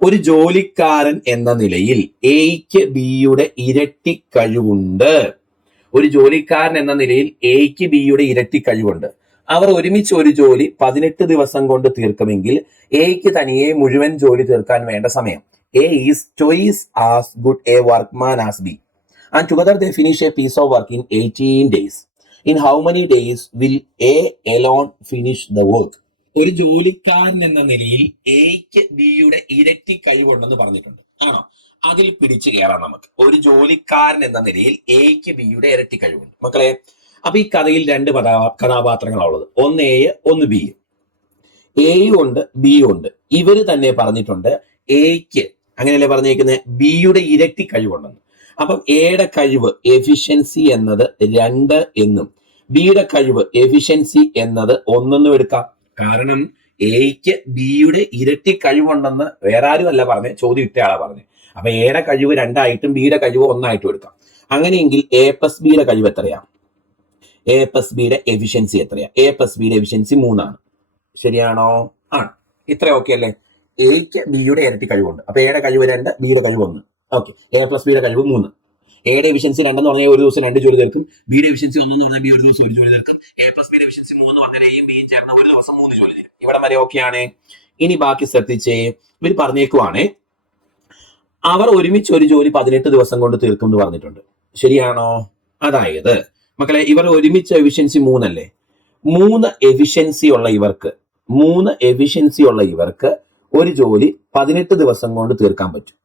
ഒരു ജോലിക്കാരൻ എന്ന നിലയിൽ എയ്ക്ക് ബിയുടെ ഇരട്ടി കഴിവുണ്ട്. ഒരു ജോലിക്കാരൻ എന്ന നിലയിൽ എയ്ക്ക് ബിയുടെ ഇരട്ടി കഴിവുണ്ട്. അവർ ഒരുമിച്ച് ഒരു ജോലി 18 ദിവസം കൊണ്ട് തീർക്കുമെങ്കിൽ എയ്ക്ക് തനിയെ മുഴുവൻ ജോലി തീർക്കാൻ വേണ്ട സമയം. A is twice as good a workman as B. And together they finish a piece of work in 18 days. In how many days will A alone finish the work? ഒരു ജോലിക്കാരൻ എന്ന നിലയിൽ എയ്ക്ക് ബിയുടെ ഇരട്ടി കഴിവുണ്ടെന്ന് പറഞ്ഞിട്ടുണ്ട്. ആണോ? അതിൽ പിടിച്ചു കയറാം നമുക്ക്. ഒരു ജോലിക്കാരൻ എന്ന നിലയിൽ എയ്ക്ക് ബിയുടെ ഇരട്ടി കഴിവുണ്ട്. മക്കളെ, അപ്പൊ ഈ കഥയിൽ രണ്ട് കഥാപാത്രങ്ങളാണുള്ളത്. ഒന്ന് എ, ഒന്ന് ബി. എയും ഉണ്ട് ബിയും ഉണ്ട്. ഇവര് തന്നെ പറഞ്ഞിട്ടുണ്ട് എയ്ക്ക്, അങ്ങനെയല്ലേ പറഞ്ഞേക്കുന്നത്, ബിയുടെ ഇരട്ടി കഴിവുണ്ടെന്ന്. അപ്പം എയുടെ കഴിവ് എഫിഷ്യൻസി എന്നത് 2 എന്നും ബിയുടെ കഴിവ് എഫിഷ്യൻസി എന്നത് 1 എന്നും എടുക്കാം. കാരണം എയ്ക്ക് ബിയുടെ ഇരട്ടി കഴിവുണ്ടെന്ന് വേറെ ആരും അല്ല പറഞ്ഞത്, ചോദ്യം ഇട്ടയാളാ പറഞ്ഞത്. അപ്പൊ എയുടെ കഴിവ് 2 ആയിട്ടും ബിയുടെ കഴിവ് 1 ആയിട്ടും എടുക്കാം. അങ്ങനെയെങ്കിൽ എ പ്ലസ് ബിയുടെ കഴിവ് എത്രയാ? എ പ്ലസ് ബിയുടെ എഫിഷ്യൻസി എത്രയാ? എ പ്ലസ് ബിയുടെ എഫിഷ്യൻസി 3 ആണ്. ശരിയാണോ? ആണ്. ഇത്ര ഓക്കെ അല്ലേ? എയ്ക്ക് ബിയുടെ ഇരട്ടി കഴിവുണ്ട്. അപ്പൊ എയുടെ കഴിവ് 2, ബിയുടെ കഴിവ് 1. ഓക്കെ. എ പ്ലസ് ബിയുടെ കഴിവ് 3. എയുടെ എഫിഷ്യൻസി 2 എന്ന് പറഞ്ഞാൽ ഒരു ദിവസം 2 ജോലി തീർക്കും. ബിയുടെ എഫിഷ്യൻസി 1 എന്ന് പറഞ്ഞാൽ ബി ഒരു ദിവസം 1 ജോലി തീർക്കും. എ പ്ലസ് ബിയുടെ എഫിഷ്യൻസി 3 എന്ന് പറഞ്ഞാൽ എയും ബിയും ചേർന്ന ഒരു ദിവസം 3 ജോലി തീരും. ഇവിടെ വരെ ഓക്കെ ആണ്. ഇനി ബാക്കി ശ്രദ്ധിച്ചേ. ഇവർ പറഞ്ഞേക്കുവാണ് അവർ ഒരുമിച്ച് ഒരു ജോലി 18 ദിവസം കൊണ്ട് തീർക്കും എന്ന് പറഞ്ഞിട്ടുണ്ട്. ശരിയാണോ? അതായത് മക്കളെ, ഇവർ ഒരുമിച്ച് എഫിഷ്യൻസി 3 അല്ലേ? 3 എഫിഷ്യൻസി ഉള്ള ഇവർക്ക് ഒരു ജോലി 18 ദിവസം കൊണ്ട് തീർക്കാൻ പറ്റും.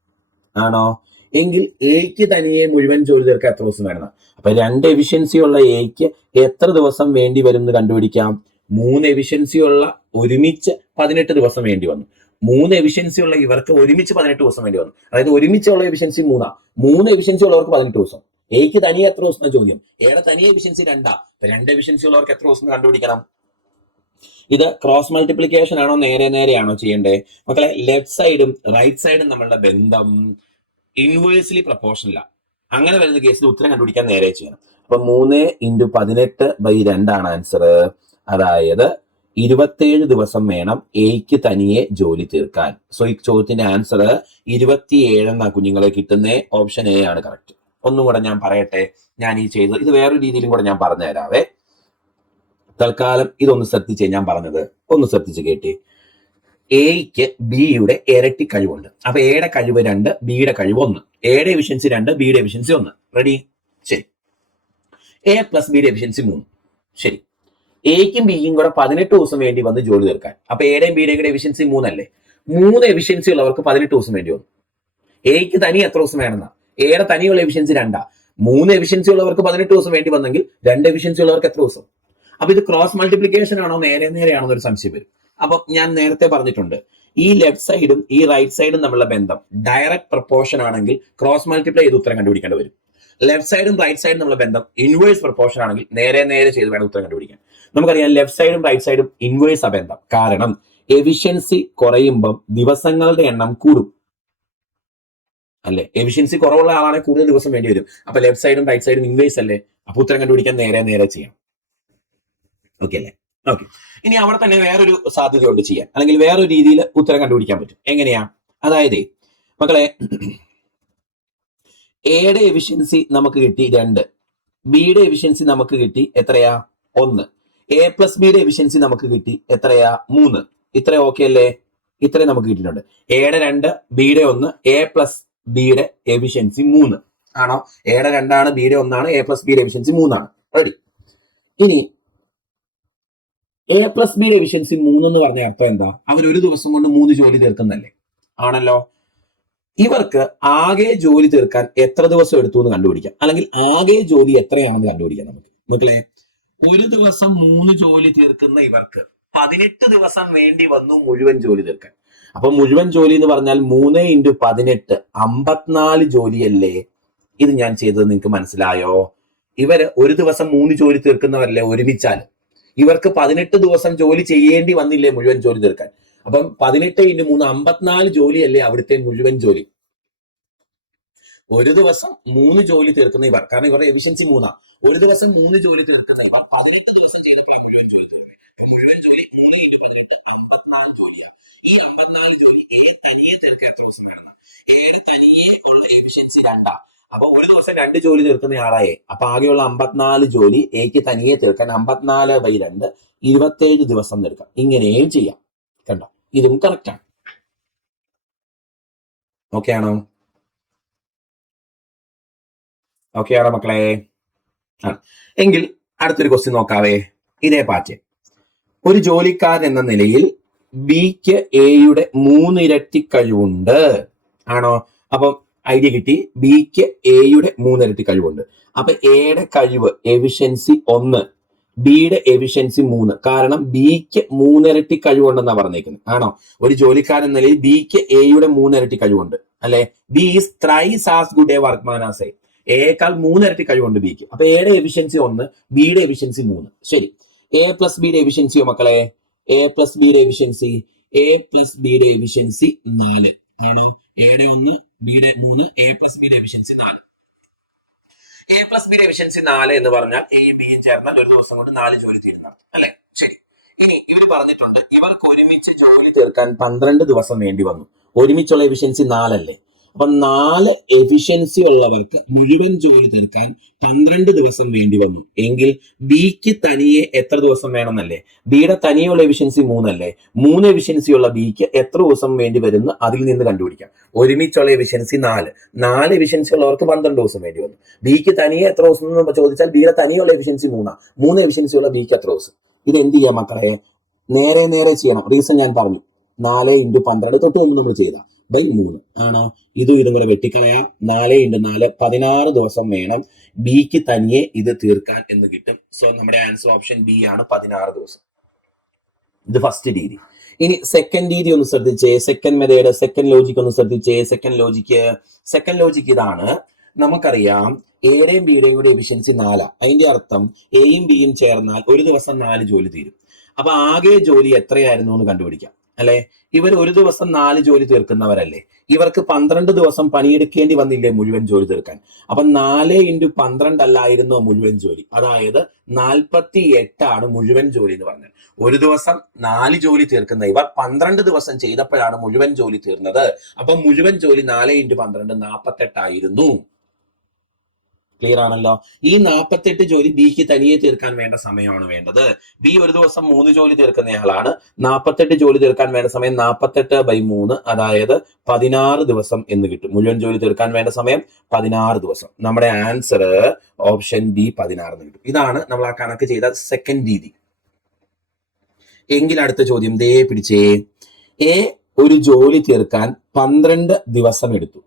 ആണോ? എങ്കിൽ എയ്ക്ക് തനിയെ മുഴുവൻ ജോലി തീർക്കാൻ എത്ര ദിവസം വേണം? അപ്പൊ 2 എഫിഷ്യൻസി ഉള്ള എയ്ക്ക് എത്ര ദിവസം വേണ്ടി വരും എന്ന് കണ്ടുപിടിക്കാം. 3 എഫിഷ്യൻസി ഉള്ള ഒരുമിച്ച് 18 ദിവസം വേണ്ടി വന്നു. 3 എഫിഷ്യൻസി ഉള്ള ഇവർക്ക് ഒരുമിച്ച് 18 ദിവസം വേണ്ടി വന്നു. അതായത് ഒരുമിച്ചുള്ള എഫിഷ്യൻസി 3. 3 എഫിഷ്യൻസി ഉള്ളവർക്ക് 18 ദിവസം. എയ്ക്ക് തനിയെ എത്ര ദിവസം ചോദ്യം? എയുടെ തനിയെ എഫിഷ്യൻസി 2. 2 എഫിഷ്യൻസി ഉള്ളവർക്ക് എത്ര ദിവസം കണ്ടുപിടിക്കണം? ഇത് ക്രോസ് മൾട്ടിപ്ലിക്കേഷൻ ആണോ നേരെയാണോ ചെയ്യേണ്ടേ? മക്കളെ, ലെഫ്റ്റ് സൈഡും റൈറ്റ് സൈഡും നമ്മളുടെ ബന്ധം ഇൻവേഴ്സ്ലി പ്രപ്പോർഷനലാണ്. അങ്ങനെ വരുന്ന കേസിൽ ഉത്തരം കണ്ടുപിടിക്കാൻ നേരെ ചെയ്യണം. അപ്പൊ 3 × 18/2 ആണ് ആൻസർ. അതായത് 27 ദിവസം വേണം എയ്ക്ക് തനിയെ ജോലി തീർക്കാൻ. സോ ഈ ചോദ്യത്തിന്റെ ആൻസർ 27 എന്നാ കുഞ്ഞുങ്ങളെ കിട്ടുന്നേ. ഓപ്ഷൻ എ ആണ് കറക്റ്റ്. ഒന്നും കൂടെ ഞാൻ പറയട്ടെ. ഞാൻ ഈ ചെയ്തത് ഇത് വേറൊരു രീതിയിലും കൂടെ ഞാൻ പറഞ്ഞു തരാവേ. തൽക്കാലം ഇതൊന്ന് ശ്രദ്ധിച്ചേ, ഞാൻ പറഞ്ഞത് ഒന്ന് ശ്രദ്ധിച്ച് കേട്ടേ. എയ്ക്ക് ബിയുടെ ഇരട്ടി കഴിവുണ്ട്. അപ്പൊ എയുടെ കഴിവ് 2, ബിയുടെ കഴിവ് 1. എയുടെ എഫിഷ്യൻസി 2, ബിയുടെ എഫിഷ്യൻസി 1. റെഡി? ശരി. എ പ്ലസ് ബിയുടെ എഫിഷ്യൻസി 3. ശരി. എയ്ക്കും ബിക്കും കൂടെ 18 ദിവസം വേണ്ടി വന്ന് ജോലി തീർക്കാൻ. അപ്പൊ എയുടെയും ബിയുടെയും കൂടെ എഫിഷ്യൻസി 3 അല്ലേ? 3 എഫിഷ്യൻസി ഉള്ളവർക്ക് 18 ദിവസം വേണ്ടി വന്നു. എയ്ക്ക് തനി എത്ര ദിവസം വേണമെന്നാ? എയുടെ തനിയുള്ള എഫിഷ്യൻസി 2. 3 എഫിഷ്യൻസി ഉള്ളവർക്ക് 18 ദിവസം വേണ്ടി വന്നെങ്കിൽ 2 എഫിഷ്യൻസി ഉള്ളവർക്ക് എത്ര ദിവസം? അപ്പൊ ഇത് ക്രോസ് മൾട്ടിപ്ലിക്കേഷൻ ആണോ നേരെയാണോ എന്നൊരു സംശയം വരും. അപ്പൊ ഞാൻ നേരത്തെ പറഞ്ഞിട്ടുണ്ട്, ഈ ലെഫ്റ്റ് സൈഡും ഈ റൈറ്റ് സൈഡും തമ്മിലുള്ള ബന്ധം ഡയറക്റ്റ് പ്രപ്പോർഷൻ ആണെങ്കിൽ ക്രോസ് മൾട്ടിപ്ലൈ ചെയ്ത് ഉത്തരം കണ്ടുപിടിക്കേണ്ടി വരും. ലെഫ്റ്റ് സൈഡും റൈറ്റ് സൈഡും തമ്മിലുള്ള ബന്ധം ഇൻവേഴ്സ് പ്രപ്പോർഷൻ ആണെങ്കിൽ നേരെ ചെയ്ത് വേണം ഉത്തരം കണ്ടുപിടിക്കാൻ. നമുക്കറിയാം ലെഫ്റ്റ് സൈഡും റൈറ്റ് സൈഡും ഇൻവേഴ്സ് ആ ബന്ധം. കാരണം എഫിഷ്യൻസി കുറയുമ്പം ദിവസങ്ങളുടെ എണ്ണം കൂടും അല്ലെ? എഫിഷ്യൻസി കുറവുള്ള ആളാണെങ്കിൽ കൂടുതൽ ദിവസം വേണ്ടി വരും. അപ്പൊ ലെഫ്റ്റ് സൈഡും റൈറ്റ് സൈഡും ഇൻവേഴ്സ് അല്ലേ? അപ്പൊ ഉത്തരം കണ്ടുപിടിക്കാൻ നേരെ ചെയ്യാം. ഓക്കെ അല്ലേ? ഓക്കെ. ഇനി അവിടെ തന്നെ വേറൊരു സാധ്യതയുണ്ട് ചെയ്യാൻ, അല്ലെങ്കിൽ വേറൊരു രീതിയിൽ ഉത്തരം കണ്ടുപിടിക്കാൻ പറ്റും. എങ്ങനെയാ? അതായത് മക്കളെ, എയുടെ എഫിഷ്യൻസി നമുക്ക് കിട്ടി 2, ബിയുടെ എഫിഷ്യൻസി നമുക്ക് കിട്ടി എത്രയാ? 1. എ പ്ലസ് ബിയുടെ എഫിഷ്യൻസി നമുക്ക് കിട്ടി എത്രയാ? 3. ഇത്ര ഓക്കെ അല്ലേ? ഇത്രയും നമുക്ക് കിട്ടിയിട്ടുണ്ട്. എയുടെ 2, ബിയുടെ 1, എ പ്ലസ് ബിയുടെ എഫിഷ്യൻസി 3 ആണോ? എയുടെ 2 ആണ്, ബിയുടെ 1 ആണ്, എ പ്ലസ് ബിയുടെ എഫിഷ്യൻസി 3 ആണ്. റെഡി? ഇനി എ പ്ലസ് ബിയുടെ എഫിഷ്യൻസി 3 എന്ന് പറഞ്ഞ അർത്ഥം എന്താ? അവർ ഒരു ദിവസം കൊണ്ട് 3 ജോലി തീർക്കുന്നല്ലേ? ആണല്ലോ. ഇവർക്ക് ആകെ ജോലി തീർക്കാൻ എത്ര ദിവസം എടുത്തു എന്ന് കണ്ടുപിടിക്കാം, അല്ലെങ്കിൽ ആകെ ജോലി എത്രയാണെന്ന് കണ്ടുപിടിക്കാം നമുക്ക്. മക്കളെ, ഒരു ദിവസം 3 ജോലി തീർക്കുന്ന ഇവർക്ക് 18 ദിവസം വേണ്ടി വന്നു മുഴുവൻ ജോലി തീർക്കാൻ. അപ്പൊ മുഴുവൻ ജോലി എന്ന് പറഞ്ഞാൽ 3 × 18 54 ജോലിയല്ലേ? ഇത് ഞാൻ ചെയ്തത് നിങ്ങൾക്ക് മനസ്സിലായോ? ഇവര് ഒരു ദിവസം 3 ജോലി തീർക്കുന്നവരല്ലേ ഒരുമിച്ചാൽ? ഇവർക്ക് 18 ദിവസം ജോലി ചെയ്യേണ്ടി വന്നില്ലേ മുഴുവൻ ജോലി തീർക്കാൻ? അപ്പം 18 × 3 54 ജോലിയല്ലേ അവിടുത്തെ മുഴുവൻ ജോലി? ഒരു ദിവസം 3 ജോലി തീർക്കുന്ന ഇവർ, കാരണം ഇവരുടെ എഫിഷ്യൻസി 3. ഒരു ദിവസം 3 ജോലി തീർക്കുന്ന ഇവർ 18 ദിവസം ചെയ്തിട്ട് മുഴുവൻ ജോലി തീർക്കും. മുഴുവൻ ജോലി 3 × 18 54 ജോലിയാണ്. ഈ 54 ജോലി എ തനിയെ തീർക്കാൻ എത്ര ദിവസം വേണം? എയുടെ തനിയെ ഉള്ള എഫിഷ്യൻസി 2. അപ്പൊ ഒരു ദിവസം 2 ജോലി തീർക്കുന്ന ആളായേ. അപ്പൊ ആകെയുള്ള 54 ജോലി എക്ക് തനിയെ തീർക്കാൻ 54/2 27 ദിവസം തീർക്കാം. ഇങ്ങനെയും ചെയ്യാം. കണ്ടോ, ഇതും കറക്റ്റ് ആണ്. ഓക്കെ ആണോ? ഓക്കെ ആണോ മക്കളെ? എങ്കിൽ അടുത്തൊരു ക്വസ്റ്റ്യൻ നോക്കാവേ. ഇതേ പാറ്റേൺ. ഒരു ജോലിക്കാരൻ എന്ന നിലയിൽ ബിക്ക് എയുടെ 3 ഇരട്ടി കഴിവുണ്ട്. ആണോ? അപ്പം ഐഡിയ കിട്ടി. ബിക്ക് എയുടെ 3 ഇരട്ടി കഴിവുണ്ട്. അപ്പൊ എയുടെ കഴിവ് എഫിഷ്യൻസി 1, ബിയുടെ എഫിഷ്യൻസി 3. കാരണം ബിക്ക് 3 ഇരട്ടി കഴിവുണ്ടെന്നാ പറഞ്ഞേക്കുന്നത്. ആണോ? ഒരു ജോലിക്കാരൻ എന്ന നിലയിൽ ബിക്ക് എയുടെ 3 ഇരട്ടി കഴിവുണ്ട് അല്ലെ? B is thrice as good a workman as A. എയേക്കാൾ 3 ഇരട്ടി കഴിവുണ്ട് ബിക്ക്. അപ്പൊ എയുടെ എഫിഷ്യൻസി 1, ബിയുടെ എഫിഷ്യൻസി 3. ശരി, എ പ്ലസ് ബിയുടെ എഫിഷ്യൻസിയോ മക്കളെ? എ പ്ലസ് ബിയുടെ എഫിഷ്യൻസി 4 ആണോ? എയുടെ 1, ബിയുടെ 3, എ പ്ലസ് ബിയുടെ എഫിഷ്യൻസി 4. എ പ്ലസ് ബിയുടെ എഫിഷ്യൻസി 4 എന്ന് പറഞ്ഞാൽ എയും ബിയും ചേർന്നാൽ ഒരു ദിവസം കൊണ്ട് 4 ജോലി തീരുന്നതാണ് അല്ലെ? ശരി, ഇനി ഇവർ പറഞ്ഞിട്ടുണ്ട് ഇവർക്ക് ഒരുമിച്ച് ജോലി തീർക്കാൻ 12 ദിവസം വേണ്ടി വന്നു. ഒരുമിച്ചുള്ള എഫിഷ്യൻസി 4 അല്ലേ? അപ്പൊ 4 എഫിഷ്യൻസി ഉള്ളവർക്ക് മുഴുവൻ ജോലി തീർക്കാൻ 12 ദിവസം വേണ്ടി വന്നു. എങ്കിൽ ബിക്ക് തനിയെ എത്ര ദിവസം വേണമെന്നല്ലേ? ബിയുടെ തനിയുള്ള എഫിഷ്യൻസി 3 അല്ലേ? 3 എഫിഷ്യൻസി ഉള്ള ബിക്ക് എത്ര ദിവസം വേണ്ടി വരുന്നു അതിൽ നിന്ന് കണ്ടുപിടിക്കാം. ഒരുമിച്ചുള്ള എഫിഷ്യൻസി 4 എഫിഷ്യൻസി ഉള്ളവർക്ക് 12 ദിവസം വേണ്ടി വന്നു. ബിക്ക് തനിയെ എത്ര ദിവസം എന്ന് ചോദിച്ചാൽ ബിയുടെ തനിയുള്ള എഫിഷ്യൻസി 3 എഫിഷ്യൻസി ഉള്ള ബിക്ക് എത്ര ദിവസം? ഇത് എന്ത് ചെയ്യാം മക്കളെ? നേരെ ചെയ്യണം. റീസൺ ഞാൻ പറഞ്ഞു. 4 × 12 തൊട്ട് മുമ്പ് നമ്മൾ ചെയ്ത /3 ആണോ? ഇതും കൂടെ വെട്ടിക്കളയാം. 4 × 4 16 ദിവസം വേണം ബിക്ക് തനിയെ ഇത് തീർക്കാൻ എന്ന് കിട്ടും. സോ നമ്മുടെ ആൻസർ ഓപ്ഷൻ ബി ആണ്, 16 ദിവസം. ഇത് ഫസ്റ്റ് രീതി. ഇനി സെക്കൻഡ് രീതി ഒന്ന് ശ്രദ്ധിച്ചേ. സെക്കൻഡ് മെത്തേഡ്, സെക്കൻഡ് ലോജിക് ഒന്ന് ശ്രദ്ധിച്ചേ. സെക്കൻഡ് ലോജിക്ക് ഇതാണ്. നമുക്കറിയാം എയുടെയും ബിയുടെയും കൂടി എഫിഷ്യൻസി 4. അതിന്റെ അർത്ഥം എയും ബിയും ചേർന്നാൽ ഒരു ദിവസം 4 ജോലി തീരും. അപ്പൊ ആകെ ജോലി എത്രയായിരുന്നു എന്ന് കണ്ടുപിടിക്കാം അല്ലെ? ഇവർ ഒരു ദിവസം 4 ജോലി തീർക്കുന്നവരല്ലേ? ഇവർക്ക് 12 ദിവസം പണിയെടുക്കേണ്ടി വന്നില്ലേ മുഴുവൻ ജോലി തീർക്കാൻ? അപ്പൊ 4 × 12 അല്ലായിരുന്നോ മുഴുവൻ ജോലി? അതായത് 48 ആണ് മുഴുവൻ ജോലി എന്ന് പറഞ്ഞാൽ. ഒരു ദിവസം 4 ജോലി തീർക്കുന്ന ഇവർ 12 ദിവസം ചെയ്തപ്പോഴാണ് മുഴുവൻ ജോലി തീർന്നത്. അപ്പൊ മുഴുവൻ ജോലി 4 × 12 48 ആയിരുന്നു. ക്ലിയർ ആണല്ലോ? ഈ 48 ജോലി ബിക്ക് തനിയെ തീർക്കാൻ വേണ്ട സമയമാണ് വേണ്ടത്. ബി ഒരു ദിവസം 3 ജോലി തീർക്കുന്നയാളാണ്. 48 ജോലി തീർക്കാൻ വേണ്ട സമയം 48/3, അതായത് 16 ദിവസം എന്ന് കിട്ടും. മുഴുവൻ ജോലി തീർക്കാൻ വേണ്ട സമയം 16 ദിവസം. നമ്മുടെ ആൻസർ ഓപ്ഷൻ ബി 16 എന്ന് കിട്ടും. ഇതാണ് നമ്മൾ ആ കണക്ക് ചെയ്ത സെക്കൻഡ് രീതി. എങ്കിൽ അടുത്ത ചോദ്യം ദേ പിടിച്ചേ. എ ഒരു ജോലി തീർക്കാൻ 12 ദിവസം എടുത്തു.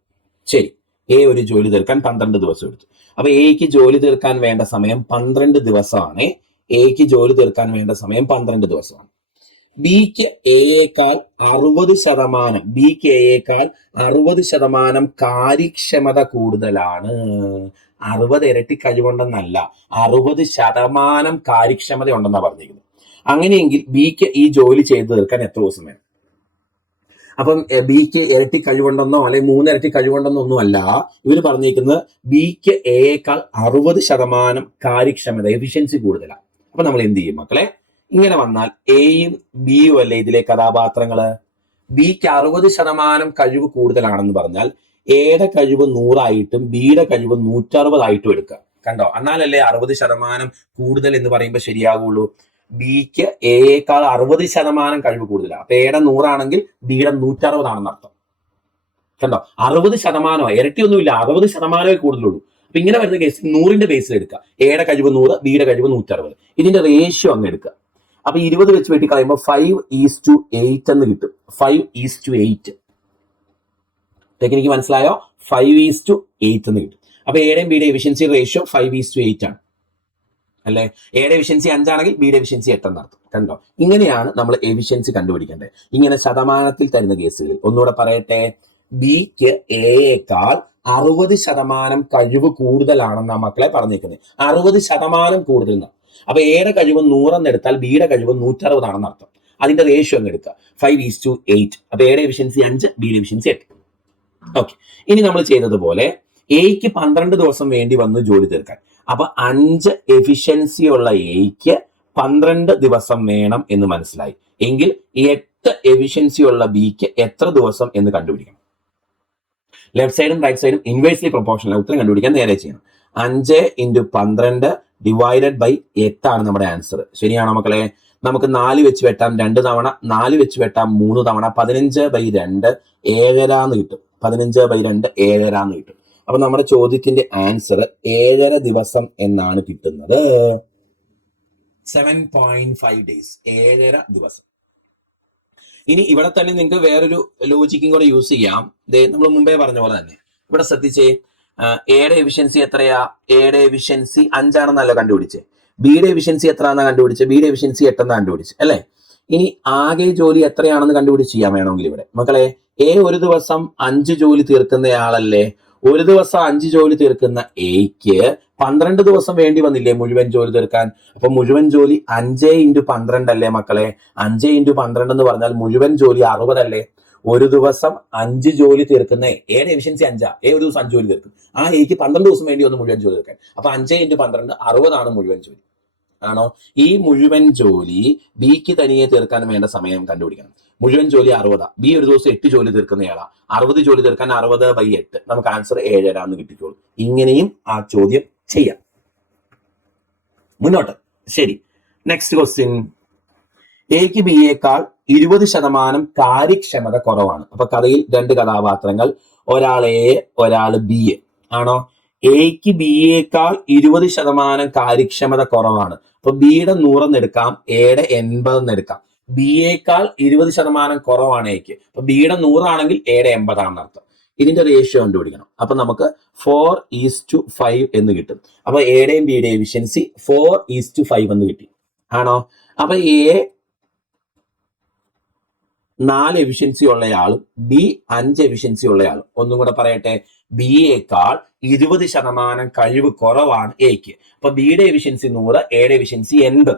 ശരി, എ ഒരു ജോലി തീർക്കാൻ 12 ദിവസം എടുത്തു. അപ്പൊ എക്ക് ജോലി തീർക്കാൻ വേണ്ട സമയം 12 ദിവസമാണ്. എക്ക് ജോലി തീർക്കാൻ വേണ്ട സമയം 12 ദിവസമാണ്. ബിക്ക് എയേക്കാൾ 60% കാര്യക്ഷമത കൂടുതലാണ്. 60 ഇരട്ടി കഴിവുണ്ടെന്നല്ല, 60% കാര്യക്ഷമത ഉണ്ടെന്നാ പറഞ്ഞിരിക്കുന്നത്. അങ്ങനെയെങ്കിൽ ബിക്ക് ഈ ജോലി ചെയ്തു തീർക്കാൻ എത്ര ദിവസം വേണം? അപ്പം ബിക്ക് ഇരട്ടി കഴിവുണ്ടെന്നോ അല്ലെങ്കിൽ 3 ഇരട്ടി കഴിവുണ്ടെന്നോ ഒന്നും അല്ല ഇവർ പറഞ്ഞിരിക്കുന്നത്. ബിക്ക് എയേക്കാൾ 60% കാര്യക്ഷമത, എഫിഷ്യൻസി കൂടുതലാണ്. അപ്പൊ നമ്മൾ എന്ത് ചെയ്യും മക്കളെ? ഇങ്ങനെ വന്നാൽ എയും ബിയും അല്ലേ ഇതിലെ കഥാപാത്രങ്ങള്. ബിക്ക് 60% കഴിവ് കൂടുതലാണെന്ന് പറഞ്ഞാൽ എയുടെ കഴിവ് 100 ആയിട്ടും ബിയുടെ കഴിവ് 160 ആയിട്ടും എടുക്കുക. കണ്ടോ? എന്നാലല്ലേ 60% കൂടുതൽ എന്ന് പറയുമ്പോൾ ശരിയാകുള്ളൂ. ബിക്ക് എയേക്കാൾ 60% കഴിവ് കൂടുതലാണ്. അപ്പൊ എയുടെ 100 ആണെങ്കിൽ ബിയുടെ 160 ആണെന്ന് അർത്ഥം. കണ്ടോ? 60% ഇരട്ടിയൊന്നുമില്ല, 60% കൂടുതലുള്ളൂ. അപ്പൊ ഇങ്ങനെ വരുന്ന കേസ് 100ന്റെ ബേസിൽ എടുക്കുക. എയുടെ കഴിവ് 100, ബിയുടെ കഴിവ് 160. ഇതിന്റെ റേഷ്യോ അങ്ങ് എടുക്കുക. അപ്പൊ 20 വെച്ച് വെട്ടി കളയുമ്പോൾ 5:8 എന്ന് കിട്ടും. 5:8. ടെക്നിക്ക് മനസ്സിലായോ? 5:8 എന്ന് കിട്ടും. അപ്പൊ എയുടെയും ബിയുടെ എഫിഷ്യൻസി റേഷ്യോ 5:8 ആണ് അല്ലെ? എയുടെ എഫിഷ്യൻസി 5 ആണെങ്കിൽ ബിയുടെ എഫിഷ്യൻസി 8 എന്നർത്ഥം. കണ്ടോ? ഇങ്ങനെയാണ് നമ്മൾ എഫിഷ്യൻസി കണ്ടുപിടിക്കേണ്ടത്. ഇങ്ങനെ ശതമാനത്തിൽ തരുന്ന കേസുകളിൽ ഒന്നുകൂടെ പറയട്ടെ. ബിക്ക് എയേക്കാൾ 60% കഴിവ് കൂടുതലാണെന്നാ മക്കളെ പറഞ്ഞേക്കുന്നത്. 60% കൂടുതൽ എന്നാണ്. അപ്പൊ എയുടെ കഴിവ് 100 എന്നെടുത്താൽ ബിയുടെ കഴിവ് 160 ആണെന്ന് അർത്ഥം. അതിന്റെ റേഷ്യോ അങ്ങ് എടുക്കുക. 5:8. അപ്പൊ എയുടെ എഫിഷ്യൻസി 5, ബിയുടെ എഫിഷ്യൻസി 8. ഓക്കെ, ഇനി നമ്മൾ ചെയ്തതുപോലെ എക്ക് 12 ദിവസം വേണ്ടി വന്നു ജോലി തീർക്കാൻ. അപ്പൊ 5 എഫിഷ്യൻസി ഉള്ള എക്ക് 12 ദിവസം വേണം എന്ന് മനസ്സിലായി. എങ്കിൽ 10 എഫിഷ്യൻസി ഉള്ള ബിക്ക് എത്ര ദിവസം എന്ന് കണ്ടുപിടിക്കണം. ലെഫ്റ്റ് സൈഡും റൈറ്റ് സൈഡും ഇൻവേഴ്സ്ലി പ്രൊപ്പോർഷണൽ. ഉത്തരം കണ്ടുപിടിക്കാൻ നേരെ ചെയ്യണം. 5 × 12 ഡിവൈഡഡ് ബൈ 8 ആണ് നമ്മുടെ ആൻസർ. ശരിയാണോ മക്കളെ? നമുക്ക് 4 വെച്ച് വെട്ടാം 2 തവണ, 4 വെച്ച് വെട്ടാം 3 തവണ, 15/2 7 കിട്ടും. 15/2 7 കിട്ടും. അപ്പൊ നമ്മുടെ ചോദ്യത്തിന്റെ ആൻസർ 7.5 ദിവസം എന്നാണ് കിട്ടുന്നത്. 7.5 days, 7.5 ദിവസം. ഇനി ഇവിടെ തന്നെ നിങ്ങൾക്ക് വേറൊരു ലോജിക്കും കൂടെ യൂസ് ചെയ്യാം. നമ്മൾ മുമ്പേ പറഞ്ഞ പോലെ തന്നെ ഇവിടെ ശ്രദ്ധിച്ചേ, എയുടെ എഫിഷ്യൻസി എത്രയാ? എയുടെ എഫിഷ്യൻസി 5 കണ്ടുപിടിച്ചേ. ബിയുടെ എഫിഷ്യൻസി എത്രയാണെന്ന് കണ്ടുപിടിച്ച്, ബിയുടെ എഫിഷ്യൻസി 8 കണ്ടുപിടിച്ച് അല്ലേ? ഇനി ആകെ ജോലി എത്രയാണെന്ന് കണ്ടുപിടിച്ച് ചെയ്യാൻ വേണമെങ്കിൽ ഇവിടെ മക്കളെ, എ ഒരു ദിവസം 5 ജോലി തീർക്കുന്നയാളല്ലേ? ഒരു ദിവസം 5 ജോലി തീർക്കുന്ന എക്ക് 12 ദിവസം വേണ്ടി വന്നില്ലേ മുഴുവൻ ജോലി തീർക്കാൻ? അപ്പൊ മുഴുവൻ ജോലി 5 × 12 അല്ലേ മക്കളെ? 5 × 12 എന്ന് പറഞ്ഞാൽ മുഴുവൻ ജോലി 60 അല്ലേ? ഒരു ദിവസം 5 ജോലി തീർക്കുന്ന എയുടെ എഫിഷ്യൻസി 5. എ ഒരു ദിവസം 5 ജോലി തീർക്കും. ആ എക്ക് 12 ദിവസം വേണ്ടി വന്ന് മുഴുവൻ ജോലി തീർക്കാൻ. അപ്പൊ 5 × 12 60 മുഴുവൻ ജോലി. ആണോ? ഈ മുഴുവൻ ജോലി ബിക്ക് തനിയെ തീർക്കാൻ വേണ്ട സമയം കണ്ടുപിടിക്കണം. മുഴുവൻ ജോലി 60. ബി ഒരു ദിവസം 8 ജോലി തീർക്കുന്നയാളാ. 60 ജോലി തീർക്കാൻ 60/8. നമുക്ക് ആൻസർ 7.5 കിട്ടിക്കോളൂ. ഇങ്ങനെയും ആ ചോദ്യം ചെയ്യാം. മുന്നോട്ട്. ശരി, നെക്സ്റ്റ് ക്വസ്റ്റ്യൻ. എക്ക് ബിയേക്കാൾ 20% കാര്യക്ഷമത കുറവാണ്. അപ്പൊ കഥയിൽ 2 കഥാപാത്രങ്ങൾ, ഒരാൾ എ, ഒരാൾ ബി എ ആണോ? എക്ക് ബിയേക്കാൾ 20% കാര്യക്ഷമത കുറവാണ്. അപ്പൊ ബിയുടെ 100 എടുക്കാം, എയുടെ 80 എടുക്കാം. ബിയേക്കാൾ 20% കുറവാണ് എക്ക്. അപ്പൊ ബിയുടെ 100 ആണെങ്കിൽ എയുടെ 80 ആണെന്ന് അർത്ഥം. ഇതിന്റെ റേഷ്യോ കണ്ടുപിടിക്കണം. അപ്പൊ നമുക്ക് 4:5 എന്ന് കിട്ടും. അപ്പൊ എയുടെയും ബിയുടെയും എഫിഷ്യൻസി 4:5 എന്ന് കിട്ടി. ആണോ? അപ്പൊ എ 4 എഫിഷ്യൻസി ഉള്ളയാളും ബി 5 എഫിഷ്യൻസി ഉള്ളയാളും. ഒന്നും കൂടെ പറയട്ടെ, ബിയേക്കാൾ 20% കഴിവ് കുറവാണ് എക്ക്. അപ്പൊ ബിയുടെ എഫിഷ്യൻസി 100, എയുടെ എഫിഷ്യൻസി 80.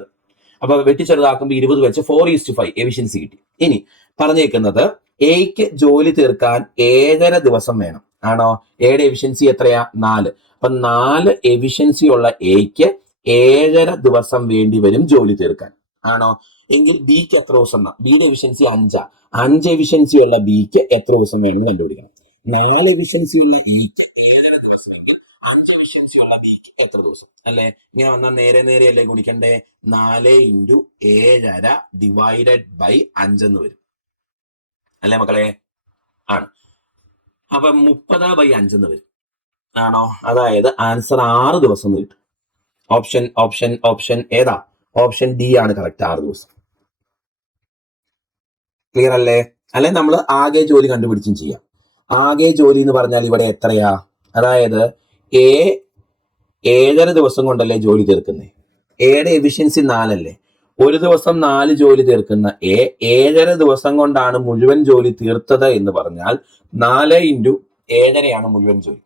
അപ്പൊ വെട്ടിച്ചെറുതാക്കുമ്പോൾ 20 വെച്ച് 4:5 എഫിഷ്യൻസി കിട്ടി. ഇനി പറഞ്ഞേക്കുന്നത് എക്ക് ജോലി തീർക്കാൻ 7.5 ദിവസം വേണം. ആണോ? എയുടെ എഫിഷ്യൻസി എത്രയാ? 4. അപ്പൊ 4 എഫിഷ്യൻസി ഉള്ള എക്ക് 7.5 ദിവസം വേണ്ടി വരും ജോലി തീർക്കാൻ. ആണോ? എങ്കിൽ ബിക്ക് എത്ര ദിവസം? ബിയുടെ എഫിഷ്യൻസി 5. 5 എഫിഷ്യൻസി ഉള്ള ബിക്ക് എത്ര ദിവസം വേണമെന്ന് കണ്ടുപിടിക്കണം. 4 എഫിഷ്യൻസി ഉള്ള എക്ക് 7.5 ദിവസം എങ്കിൽ 5 എഫിഷ്യൻസി ഉള്ള ബിക്ക് എത്ര ദിവസം? അല്ലെ? ഇങ്ങനെ വന്നാൽ നേരെ നേരെ അല്ലേ ഗുണിക്കണ്ടേ? 4 × 7.5 ഡിവൈഡഡ് ബൈ 5 എന്ന് വരും. അല്ലേ മക്കളെ? ആണ്. അപ്പൊ 30/5 എന്ന് വരും. ആണോ? അതായത് ആൻസർ 6 ദിവസം എന്ന് കിട്ടും. ഓപ്ഷൻ ഏതാ? ഓപ്ഷൻ ഡി ആണ് കറക്റ്റ്, 6 ദിവസം. ക്ലിയർ അല്ലേ? അല്ലെ നമ്മൾ ആകെ ജോലി കണ്ടുപിടിച്ചും ചെയ്യാം. ആകെ ജോലി എന്ന് പറഞ്ഞാൽ ഇവിടെ എത്രയാ? അതായത് എ 7.5 ദിവസം കൊണ്ടല്ലേ ജോലി തീർക്കുന്നത്. എയുടെ എഫിഷ്യൻസി 4 അല്ലേ? ഒരു ദിവസം 4 ജോലി തീർക്കുന്ന എ 7.5 ദിവസം കൊണ്ടാണ് മുഴുവൻ ജോലി തീർത്തത് എന്ന് പറഞ്ഞാൽ 4 × 7.5 മുഴുവൻ ജോലി.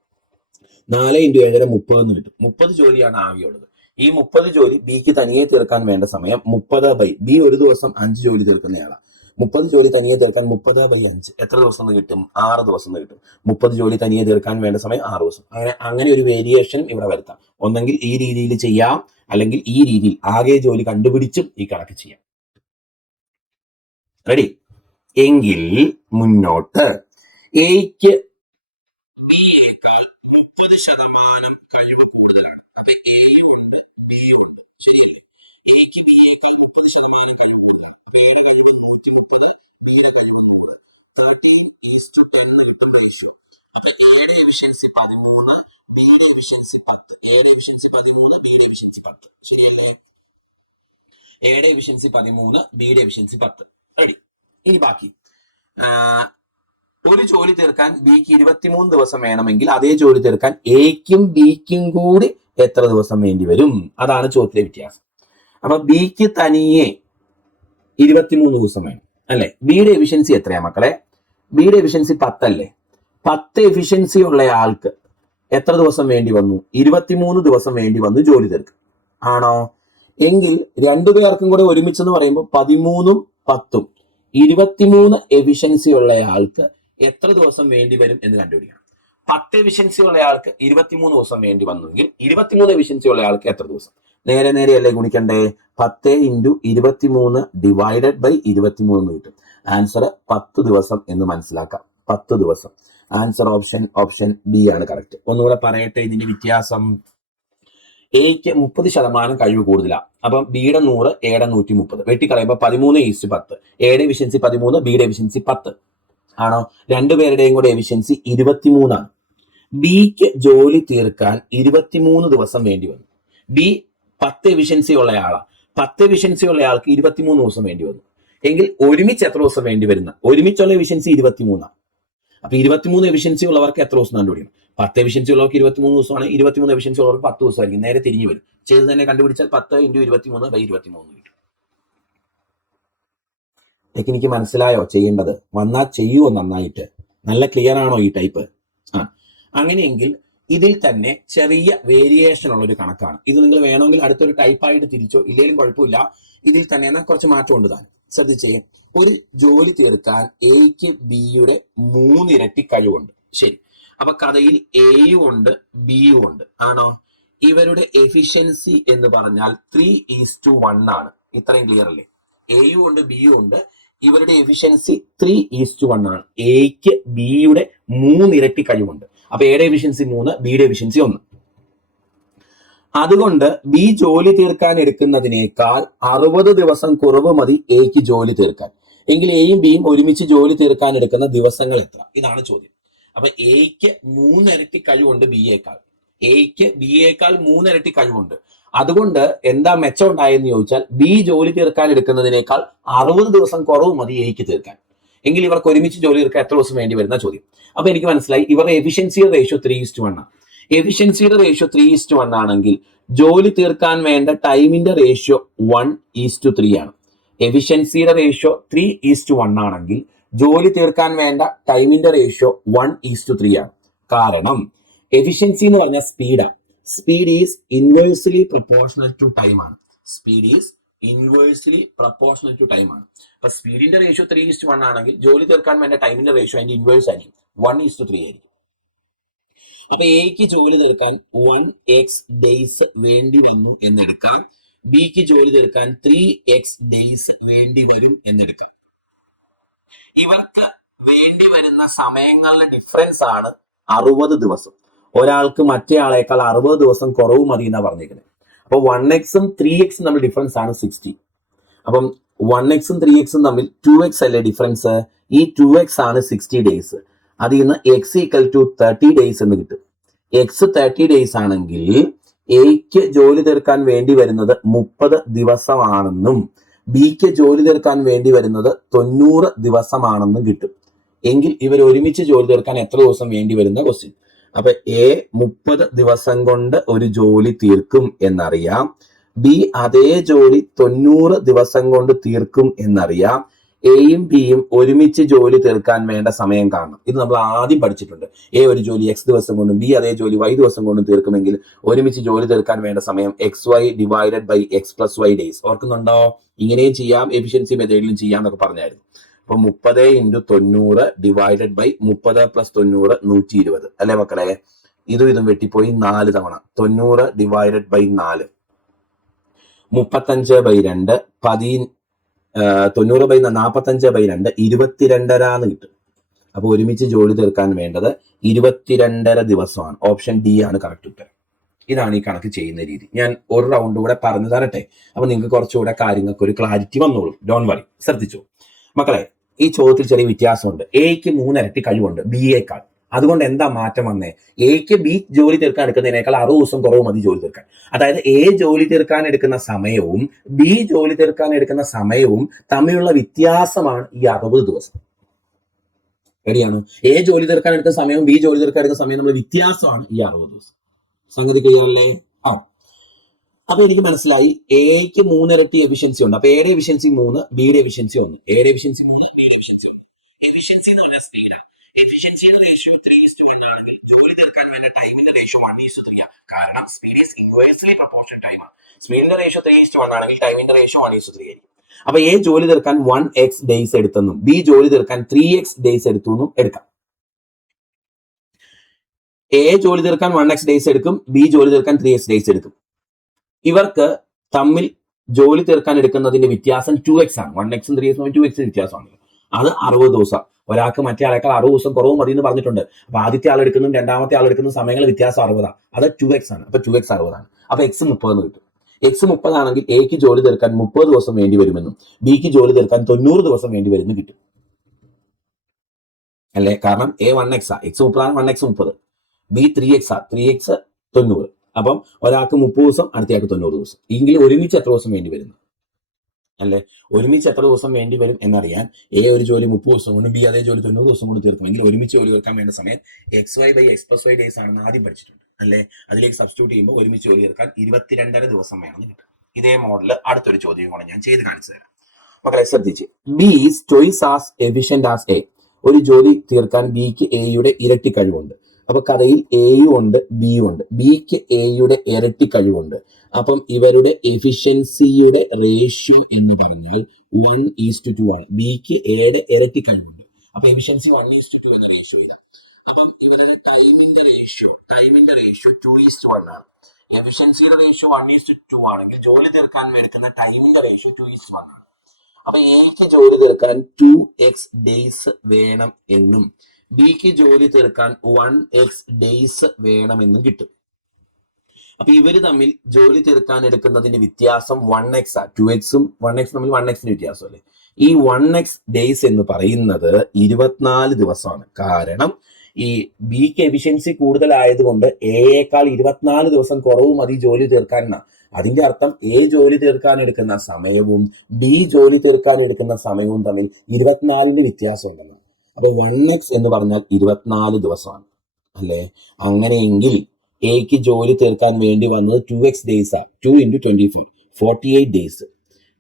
4 × 7 30 എന്ന് കിട്ടും. 30 ജോലിയാണ് ആകെയുള്ളത്. ഈ 30 ജോലി ബിക്ക് തനിയെ തീർക്കാൻ വേണ്ട സമയം 30/, ബി ഒരു ദിവസം 5 ജോലി തീർക്കുന്നയാളാണ്. 30 ജോലി തനിയെ തീർക്കാൻ 30/5 എത്ര ദിവസം എന്ന് കിട്ടും? 6 ദിവസം എന്ന് കിട്ടും. 30 ജോലി തനിയെ തീർക്കാൻ വേണ്ട സമയം 6 ദിവസം. അങ്ങനെ ഒരു വേരിയേഷൻ ഇവിടെ വരുത്താം. ഒന്നെങ്കിൽ ഈ രീതിയിൽ ചെയ്യാം, അല്ലെങ്കിൽ ഈ രീതിയിൽ ആകെ ജോലി കണ്ടുപിടിച്ചും ഈ കണക്ക് ചെയ്യാം. റെഡി? എങ്കിൽ മുന്നോട്ട്. എക്ക് ബിയേക്കാൾ 30% കഴിവ് കൂടുതലാണ്. അപ്പൊ എയും ഉണ്ട് ബിയും ഉണ്ട്. ശരിയല്ലേ? എക്ക് ബിയേക്കാൾ 30% കഴിവ് കൂടുതലാണ്. എയുടെ കഴിവ് 130, ബിയുടെ കഴിവ് 100. 13:10 കിട്ടും റേഷ്യോ. അപ്പൊ എയുടെ എഫിഷ്യൻസി 13, ബിയുടെ എഫിഷ്യൻസി 10. എയുടെ എഫിഷ്യൻസി 13, ബിയുടെ എഫിഷ്യൻസി 10. ശരിയല്ലേ? എയുടെ എഫിഷ്യൻസി 13, ബിയുടെ എഫിഷ്യൻസി 10. റെഡി? ഇനി ബാക്കി ഒരു ജോലി തീർക്കാൻ ബിക്ക് 23 ദിവസം വേണമെങ്കിൽ അതേ ജോലി തീർക്കാൻ എക്കും ബിക്കും കൂടി എത്ര ദിവസം വേണ്ടി വരും? അതാണ് ചോദ്യത്തിലെ വ്യത്യാസം. അപ്പൊ ബിക്ക് തനിയെ 23 ദിവസം വേണം അല്ലെ? ബിയുടെ എഫിഷ്യൻസി എത്രയാ മക്കളെ? ബിയുടെ എഫിഷ്യൻസി 10 അല്ലേ? 10 എഫിഷ്യൻസി ഉള്ള ആൾക്ക് എത്ര ദിവസം വേണ്ടി വന്നു? 23 ദിവസം വേണ്ടി വന്നു ജോലി തീർക്കും. ആണോ? എങ്കിൽ രണ്ടുപേർക്കും കൂടെ ഒരുമിച്ചെന്ന് പറയുമ്പോൾ 13ഉം 10ഉം 23 എഫിഷ്യൻസി ഉള്ള ആൾക്ക് എത്ര ദിവസം വേണ്ടി വരും എന്ന് കണ്ടുപിടിക്കണം. 10 എഫിഷ്യൻസി ഉള്ള ആൾക്ക് 23 ദിവസം വേണ്ടി വന്നുവെങ്കിൽ 23 എഫിഷ്യൻസി ഉള്ള ആൾക്ക് എത്ര ദിവസം? നേരെ നേരെ അല്ലേ ഗുണിക്കണ്ടേ? 10 × 23 ഡിവൈഡഡ് ബൈ 23 എന്ന് കിട്ടും. ആൻസർ 10 ദിവസം എന്ന് മനസ്സിലാക്കാം. 10 ദിവസം. ആൻസർ ഓപ്ഷൻ ബി ആണ് കറക്റ്റ്. ഒന്നുകൂടെ പറയട്ടെ ഇതിന്റെ വ്യത്യാസം. എക്ക് 30% കഴിവ് കൂടുതലാണ്. അപ്പം ബിയുടെ 100, എയുടെ 130 വെട്ടിക്കളയുമ്പോൾ 13:10. എയുടെ എഫിഷ്യൻസി 13, ബിയുടെ എഫിഷ്യൻസി 10 ആണോ? രണ്ടുപേരുടെയും കൂടെ എഫിഷ്യൻസി 23 ആണ്. ബിക്ക് ജോലി തീർക്കാൻ 23 ദിവസം വേണ്ടി വന്നു. ബി 10 എഫിഷ്യൻസി ഉള്ള ആളാണ്. 10 എഫിഷ്യൻസി ഉള്ള ആൾക്ക് 23 ദിവസം വേണ്ടി വന്നു. എങ്കിൽ ഒരുമിച്ച് എത്ര ദിവസം വേണ്ടി വരുന്ന? ഒരുമിച്ചുള്ള എഫിഷ്യൻസി 23 ആണ്. അപ്പൊ 23 എഫിഷ്യൻസി ഉള്ളവർക്ക് എത്ര ദിവസം കണ്ടുപിടിക്കണം? 10 എഫിഷ്യൻസി ഉള്ളവർക്ക് 23 ദിവസമാണ്. 23 എഫിഷ്യൻസി ഉള്ളവർക്ക് 10 ദിവസമായിരിക്കും. നേരെ തിരിഞ്ഞു വരും. ചെയ്ത് തന്നെ കണ്ടുപിടിച്ചാൽ 10 × 23/23 കിട്ടും. ടെക്നിക്ക് മനസ്സിലായോ ചെയ്യേണ്ടത്? വന്നാൽ ചെയ്യുമോ നന്നായിട്ട്? നല്ല ക്ലിയർ ആണോ ഈ ടൈപ്പ്? അങ്ങനെയെങ്കിൽ ഇതിൽ തന്നെ ചെറിയ വേരിയേഷൻ ഉള്ള ഒരു കണക്കാണ് ഇത്. നിങ്ങൾ വേണമെങ്കിൽ അടുത്തൊരു ടൈപ്പായിട്ട് തിരിച്ചോ, ഇല്ലെങ്കിലും കുഴപ്പമില്ല. ഇതിൽ തന്നെ എന്നാൽ കുറച്ച് മാറ്റം ഉണ്ട് താൻ. ശ്രദ്ധിച്ചേ, ഒരു ജോലി തീർക്കാൻ എക്ക് ബിയുടെ 3 ഇരട്ടി കഴിവുണ്ട്. ശരി, അപ്പൊ കഥയിൽ എയും ഉണ്ട് ബിയും ഉണ്ട് ആണോ? ഇവരുടെ എഫിഷ്യൻസി എന്ന് പറഞ്ഞാൽ 3:1 ആണ്. ഇത്രയും ക്ലിയർ അല്ലേ? എയും ഉണ്ട് ബിയും ഉണ്ട്. ഇവരുടെ എഫിഷ്യൻസി 3:1 ആണ്. എക്ക് ബിയുടെ 3 ഇരട്ടി കഴിവുണ്ട്. അപ്പൊ എയുടെ എഫിഷ്യൻസി 3, ബിയുടെ എഫിഷ്യൻസി 1. അതുകൊണ്ട് ബി ജോലി തീർക്കാൻ എടുക്കുന്നതിനേക്കാൾ 60 ദിവസം കുറവ് മതി എക്ക് ജോലി തീർക്കാൻ. എങ്കിൽ എയും ബിയും ഒരുമിച്ച് ജോലി തീർക്കാൻ എടുക്കുന്ന ദിവസങ്ങൾ എത്ര? ഇതാണ് ചോദ്യം. അപ്പൊ എക്ക് 3 ഇരട്ടി കഴിവുണ്ട് ബിയേക്കാൾ. എക്ക് ബിയേക്കാൾ 3 ഇരട്ടി കഴിവുണ്ട്. അതുകൊണ്ട് എന്താ മെച്ചം ഉണ്ടായെന്ന് ചോദിച്ചാൽ ബി ജോലി തീർക്കാൻ എടുക്കുന്നതിനേക്കാൾ 60 ദിവസം കുറവ് മതി എക്ക് തീർക്കാൻ. എങ്കിൽ ഇവർക്ക് ഒരുമിച്ച് ജോലി തീർക്കാൻ എത്ര ദിവസം വേണ്ടി വരുന്ന ചോദ്യം. അപ്പൊ എനിക്ക് മനസ്സിലായി ഇവരുടെ എഫിഷ്യൻസിയുടെ റേഷ്യോ 3:1 ആണ്. എഫിഷ്യൻസിയുടെ റേഷ്യോ 3:1 ആണെങ്കിൽ ജോലി തീർക്കാൻ വേണ്ട ടൈമിന്റെ റേഷ്യോ 1:3 ആണ്. എഫിഷ്യൻസിയുടെ റേഷ്യോ 3:1 ആണെങ്കിൽ ജോലി തീർക്കാൻ വേണ്ട ടൈമിന്റെ റേഷ്യോ 1:3 ആണ്. കാരണം എഫിഷ്യൻസി എന്ന് പറഞ്ഞാൽ സ്പീഡാണ്. Speed is inversely proportional to time ആണ്. Speed is inversely proportional to time ആണ്. അപ്പൊ സ്പീഡിന്റെ റേഷ്യോ 3:1 ആണെങ്കിൽ ജോലി തീർക്കാൻ വേണ്ട ടൈമിന്റെ റേഷ്യോ അതിന്റെ ഇൻവേഴ്സ് ആയിരിക്കും, 1:3 ആയിരിക്കും. അപ്പൊ എക്ക് ജോലി തീർക്കാൻ 1x ഡേയ്സ് വേണ്ടി വന്നു എന്നെടുക്കാം. ബിക്ക് ജോലി തീർക്കാൻ 3x ഡേയ്സ് വേണ്ടി വരും എന്നെടുക്കാം. ഇവർക്ക് വേണ്ടി വരുന്ന സമയങ്ങളുടെ ഡിഫറൻസ് ആണ് 60 ദിവസം. ഒരാൾക്ക് മറ്റേ ആളേക്കാൾ 60 ദിവസം കുറവ് മതി എന്നാ പറഞ്ഞിരിക്കുന്നത്. അപ്പൊ 1x-ഉം 3x-ഉം തമ്മിൽ ഡിഫറൻസ് ആണ് 60. അപ്പം 1x-ഉം 3x-ഉം തമ്മിൽ 2x അല്ലേ ഡിഫറൻസ്? ഈ 2x ആണ് 60 ഡേയ്സ്. അതിൽ നിന്ന് x = 30 ഡേയ്സ് എന്ന് കിട്ടും. x 30 ഡേയ്സ് ആണെങ്കിൽ എക്ക് ജോലി തീർക്കാൻ വേണ്ടി വരുന്നത് 30 ദിവസമാണെന്നും ബിക്ക് ജോലി തീർക്കാൻ വേണ്ടി വരുന്നത് 90 ദിവസമാണെന്നും കിട്ടും. എങ്കിൽ ഇവർ ഒരുമിച്ച് ജോലി തീർക്കാൻ എത്ര ദിവസം വേണ്ടി വരുന്ന ക്വസ്റ്റ്യൻ. അപ്പൊ എ 30 ദിവസം കൊണ്ട് ഒരു ജോലി തീർക്കും എന്നറിയാം. ബി അതേ ജോലി 90 ദിവസം കൊണ്ട് തീർക്കും എന്നറിയാം. എയും ബിയും ഒരുമിച്ച് ജോലി തീർക്കാൻ വേണ്ട സമയം കാണണം. ഇത് നമ്മൾ ആദ്യം പഠിച്ചിട്ടുണ്ട്. എ ഒരു ജോലി x ദിവസം കൊണ്ടും ബി അതേ ജോലി y ദിവസം കൊണ്ടും തീർക്കുമെങ്കിൽ ഒരുമിച്ച് ജോലി തീർക്കാൻ വേണ്ട സമയം xy / x+y ഡേയ്സ്. ഓർക്കുന്നുണ്ടോ? ഇങ്ങനെയും ചെയ്യാം, എഫിഷ്യൻസി മെത്തേഡിലും ചെയ്യാം എന്നൊക്കെ പറഞ്ഞായിരുന്നു. അപ്പൊ 30 × 90 / 30 + 90 120 അല്ലെ മക്കളെ? ഇതും വെട്ടിപ്പോയി 4 തവണ. 90 / 4 35/2 90/45/2 22.5 കിട്ടും. അപ്പൊ ഒരുമിച്ച് ജോലി തീർക്കാൻ വേണ്ടത് 22.5 ദിവസമാണ്. ഓപ്ഷൻ ഡി ആണ് കറക്റ്റ് ഉത്തരം. ഇതാണ് ഈ കണക്ക് ചെയ്യുന്ന രീതി. ഞാൻ ഒരു റൗണ്ട് കൂടെ പറഞ്ഞു തരട്ടെ. അപ്പൊ നിങ്ങൾക്ക് കുറച്ചുകൂടെ കാര്യങ്ങൾക്ക് ഒരു ക്ലാരിറ്റി വന്നോളൂ. Don't worry. ശ്രദ്ധിച്ചു മക്കളെ, ഈ ചോദ്യത്തിൽ ചെറിയ വ്യത്യാസമുണ്ട്. എക്ക് 3 ഇരട്ടി കഴിവുണ്ട് ബിയേക്കാൾ. അതുകൊണ്ട് എന്താ മാറ്റം വന്നേ? എക്ക് ബി ജോലി തീർക്കാൻ എടുക്കുന്നതിനേക്കാൾ 60 ദിവസം കുറവ് മതി ജോലി തീർക്കാൻ. അതായത് എ ജോലി തീർക്കാൻ എടുക്കുന്ന സമയവും ബി ജോലി തീർക്കാൻ എടുക്കുന്ന സമയവും തമ്മിലുള്ള വ്യത്യാസമാണ് ഈ 60 ദിവസം. ശരിയാണോ? എ ജോലി തീർക്കാൻ എടുക്കുന്ന സമയവും ബി ജോലി തീർക്കാൻ എടുക്കുന്ന സമയം തമ്മിലുള്ള വ്യത്യാസമാണ് ഈ 60 ദിവസം. സംഗതി ക്ലിയർ അല്ലേ? അപ്പൊ എനിക്ക് മനസ്സിലായി എക്ക് 3 ഇരട്ടി എഫിഷ്യൻസി ഉണ്ട്. അപ്പൊ എയുടെ എഫിഷ്യൻസി 3, ബിയുടെ എഫിഷ്യൻസി 1. എയുടെ എഫിഷ്യൻസി 3, ബിയുടെ എഫിഷ്യൻസി 1. എഫിഷ്യൻസി എന്ന് പറഞ്ഞാൽ സ്പീഡാണ്. എഫിഷ്യൻസിയുടെ റേഷ്യോ 3:1 ആണെങ്കിൽ ജോലി തീർക്കാൻ വേണ്ട ടൈമിന്റെ റേഷ്യോ 1:3 ആണ്. കാരണം speed is inversely proportional time ആണ്. സ്പീഡിന്റെ റേഷ്യോ 3:1 ആണെങ്കിൽ ടൈമിന്റെ റേഷ്യോ 1:3 ആയിരിക്കും. അപ്പൊ എ ജോലി തീർക്കാൻ 1x ഡേയ്സ് എടുത്തെന്നും ബി ജോലി തീർക്കാൻ 3x ഡേയ്സ് എടുത്തെന്നും എടുക്കാം. എ ജോലി തീർക്കാൻ 1x ഡേയ്സ് എടുക്കും, ബി ജോലി തീർക്കാൻ 3x ഡേയ്സ് എടുക്കും. ഇവർക്ക് തമ്മിൽ ജോലി തീർക്കാൻ എടുക്കുന്നതിന്റെ വ്യത്യാസം 2x ആണ്. 1x ഉം 3x 2x വ്യത്യാസമാണല്ലോ. അത് 60 ദിവസം. ഒരാൾക്ക് മറ്റേ ആളേക്കാൾ 60 ദിവസം കുറവ് മതി എന്ന് പറഞ്ഞിട്ടുണ്ട്. അപ്പൊ ആദ്യത്തെ ആൾ എടുക്കുന്നതും രണ്ടാമത്തെ ആൾ എടുക്കുന്ന സമയങ്ങൾ വ്യത്യാസം 60 അത് 2x ആണ്. അപ്പൊ 2x 60 അപ്പൊ x 30 എന്ന് കിട്ടും. x 30 ആണെങ്കിൽ എക്ക് ജോലി തീർക്കാൻ 30 ദിവസം വേണ്ടി വരുമെന്നും ബിക്ക് ജോലി തീർക്കാൻ 90 ദിവസം വേണ്ടി വരുമെന്ന് കിട്ടും അല്ലേ? കാരണം എ 1x x 30 ആണ്, 1x 30, ബി 3x 3x 90. അപ്പം ഒരാൾക്ക് 30 ദിവസം, അടുത്തയാൾക്ക് 90 ദിവസം. എങ്കിൽ ഒരുമിച്ച് എത്ര ദിവസം വേണ്ടി വരുന്നു അല്ലെ? ഒരുമിച്ച് എത്ര ദിവസം വേണ്ടി വരും എന്നറിയാൻ എ ഒരു ജോലി 30 ദിവസം കൊണ്ട് ബി അതേ ജോലി 90 ദിവസം കൊണ്ട് തീർക്കുമെങ്കിൽ ഒരുമിച്ച് ജോലി തീർക്കാൻ വേണ്ട സമയം XY/X+Y ഡേയ്സ് ആണെന്ന് ആദ്യം പഠിച്ചിട്ടുണ്ട് അല്ലെ? അതിലേക്ക് സബ്സ്റ്റിറ്റ്യൂട്ട് ചെയ്യുമ്പോൾ ഒരുമിച്ച് ജോലി തീർക്കാൻ 22.5 ദിവസം വേണമെന്ന് കിട്ടും. ഇതേ മോഡല് അടുത്തൊരു ചോദ്യം കൂടെ ഞാൻ ചെയ്ത് കാണിച്ചു തരാം. മക്കളെ ശ്രദ്ധിച്ച്, B is twice as efficient as A. ഒരു ജോലി തീർക്കാൻ ബിക്ക് എയുടെ ഇരട്ടി കഴിവുണ്ട്. അപ്പൊ കഥയിൽ എയും ഉണ്ട് ബിയും ഉണ്ട്. ബിക്ക് എയുടെ ഇരട്ടി കഴിവുണ്ട്. അപ്പം ഇവരുടെ എഫിഷ്യൻസിയുടെ റേഷ്യോ എന്ന് പറഞ്ഞാൽ 1:2 ആണ്. ബിക്ക് എയുടെ ഇരട്ടി കഴിവുണ്ട്. അപ്പൊ എഫിഷ്യൻസി 1:2 എന്ന റേഷ്യോ ഇതാ. അപ്പം ഇവരുടെ ടൈമിന്റെ റേഷ്യോ 2:1 ആണ്. എഫിഷ്യൻസിയുടെ റേഷ്യോ 1:2 ആണെങ്കിൽ ജോലി തീർക്കാൻ എടുക്കുന്ന ടൈമിന്റെ റേഷ്യോ 2:1 ആണ്. അപ്പൊ എക്ക് ജോലി തീർക്കാൻ 2x ഡേയ്സ് വേണം എന്നും ബിക്ക് ജോലി തീർക്കാൻ 1x ഡേയ്സ് വേണമെന്നും കിട്ടും. അപ്പൊ ഇവര് തമ്മിൽ ജോലി തീർക്കാൻ എടുക്കുന്നതിന്റെ വ്യത്യാസം 1x 2xും 1x തമ്മിൽ 1xന്റെ വ്യത്യാസം അല്ലേ? ഈ 1x ഡേയ്സ് എന്ന് പറയുന്നത് 24 ദിവസമാണ്. കാരണം ഈ ബിക്ക് എഫിഷ്യൻസി കൂടുതലായതുകൊണ്ട് എയേക്കാൾ 24 ദിവസം കുറവ് മതി ജോലി തീർക്കാനാണ്. അതിന്റെ അർത്ഥം എ ജോലി തീർക്കാൻ എടുക്കുന്ന സമയവും ബി ജോലി തീർക്കാൻ എടുക്കുന്ന സമയവും തമ്മിൽ 24ന്റെ വ്യത്യാസം ഉണ്ടെന്ന്. അപ്പൊ 1x എന്ന് പറഞ്ഞാൽ 24 ദിവസമാണ് അല്ലേ? അങ്ങനെയെങ്കിൽ എക്ക് ജോലി തീർക്കാൻ വേണ്ടി വന്നത് 2x ഡേയ്സ് ആണ്. 2 × 24 48 ഡേയ്സ്.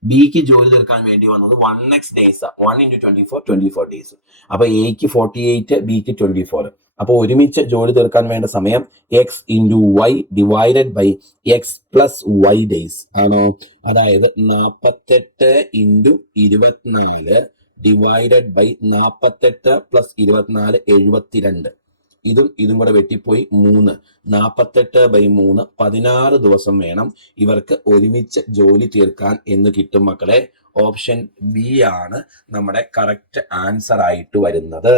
ബിക്ക് ജോലി തീർക്കാൻ വേണ്ടി വന്നത് 1x ഡേയ്സ് ആണ്. 1 × 24 24 ഡേയ്സ്. അപ്പൊ എക്ക് 48, ബിക്ക് 24. അപ്പൊ ഒരുമിച്ച് ജോലി തീർക്കാൻ വേണ്ട സമയം x × y divided by x + y days ആണോ? അതായത് 48 × 24 ഡിവൈഡഡ് ബൈ 48 + 24 72. ഇതും കൂടെ വെട്ടിപ്പോയി 3. 48/3 16 ദിവസം വേണം ഇവർക്ക് ഒരുമിച്ച് ജോലി തീർക്കാൻ എന്ന് കിട്ടും മക്കളെ. ഓപ്ഷൻ ബി ആണ് നമ്മുടെ കറക്റ്റ് ആൻസർ ആയിട്ട് വരുന്നത്.